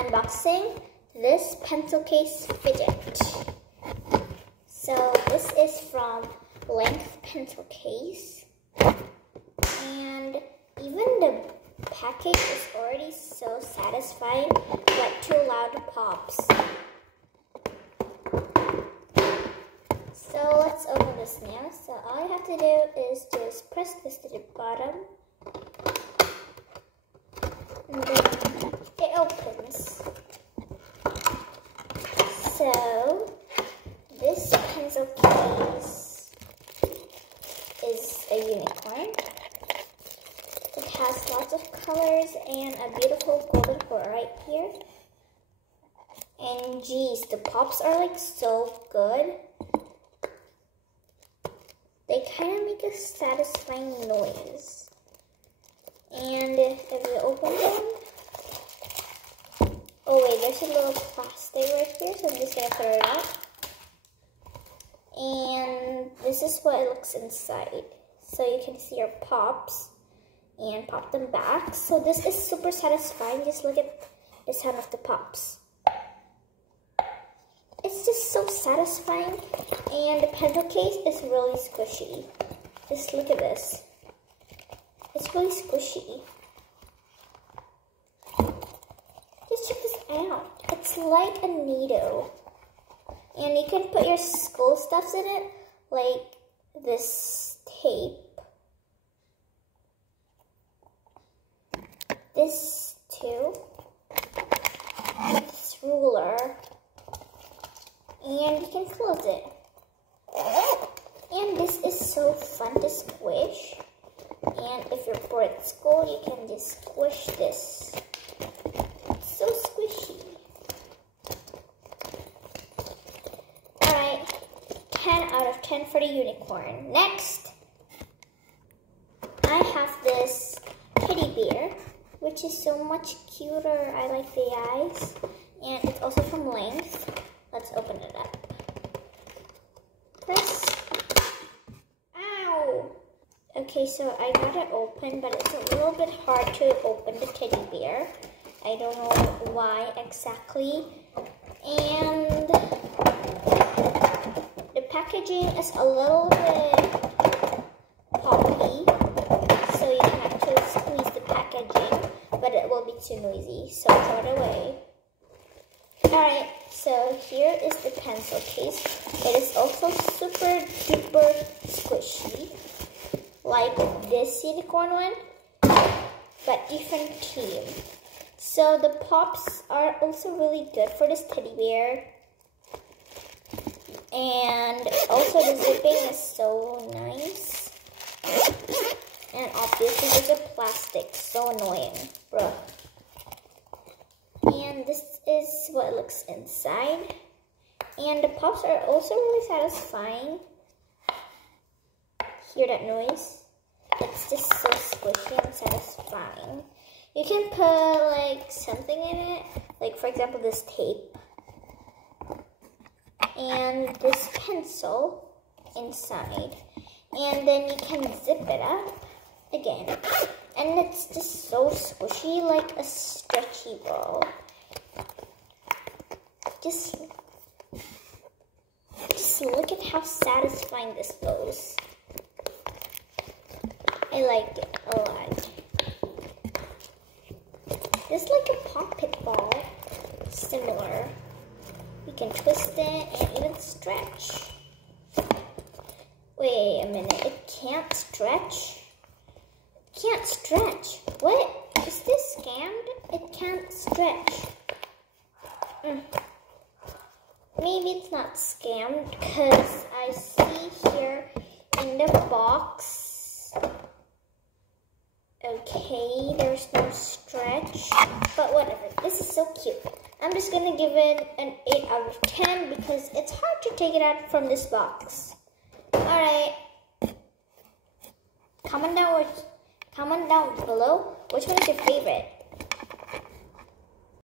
unboxing this pencil case fidget. So this is from Length Pencil Case, and even the package is already so satisfying, but too loud pops. So let's open this now. So all you have to do is just press this to the bottom, and then it opens. So this pencil case is a unicorn. It has lots of colors and a beautiful golden heart right here. And geez, the pops are like so good. They kind of make a satisfying noise. And if you open them, oh wait, there's a little plastic right here, so I'm just gonna put it out. And this is what it looks inside. So you can see your pops and pop them back. So this is super satisfying. Just look at the sound of the pops. It's just so satisfying, and the pencil case is really squishy. Just look at this. It's really squishy. Just check this out. It's like a needle. And you can put your school stuffs in it, like this tape, this too, this ruler, and you can close it. And this is so fun to squish. And if you're bored at school, you can just squish this. It's so squishy. Alright, 10 out of 10 for the unicorn. Next, I have this teddy bear, which is so much cuter. I like the eyes. And it's also from Length. Let's open it up. Press. Ow! Okay, so I got it open, but it's a little bit hard to open the teddy bear. I don't know why exactly. And the packaging is a little bit poppy, so you can actually squeeze the packaging, but it will be too noisy, so throw it away. Alright, so here is the pencil case. It is also super duper squishy, like this unicorn one, but different theme. So the pops are also really good for this teddy bear. And also the zipping is so nice. And obviously there's a plastic, so annoying, bro. And this is what it looks inside. And the pops are also really satisfying. Hear that noise? It's just so squishy and satisfying. You can put like something in it, like for example this tape. And this pencil inside. And then you can zip it up again. And it's just so squishy, like a stretchy ball. Just look at how satisfying this goes. I like it a lot. It's like a poppet ball, similar. You can twist it and even stretch. Wait a minute, it can't stretch? It can't stretch. What? Is this scammed? It can't stretch. Maybe it's not scammed because I see here in the box. Okay, there's no stretch, but whatever. This is so cute. I'm just gonna give it an 8 out of 10 because it's hard to take it out from this box. Alright. Comment down below which one is your favorite.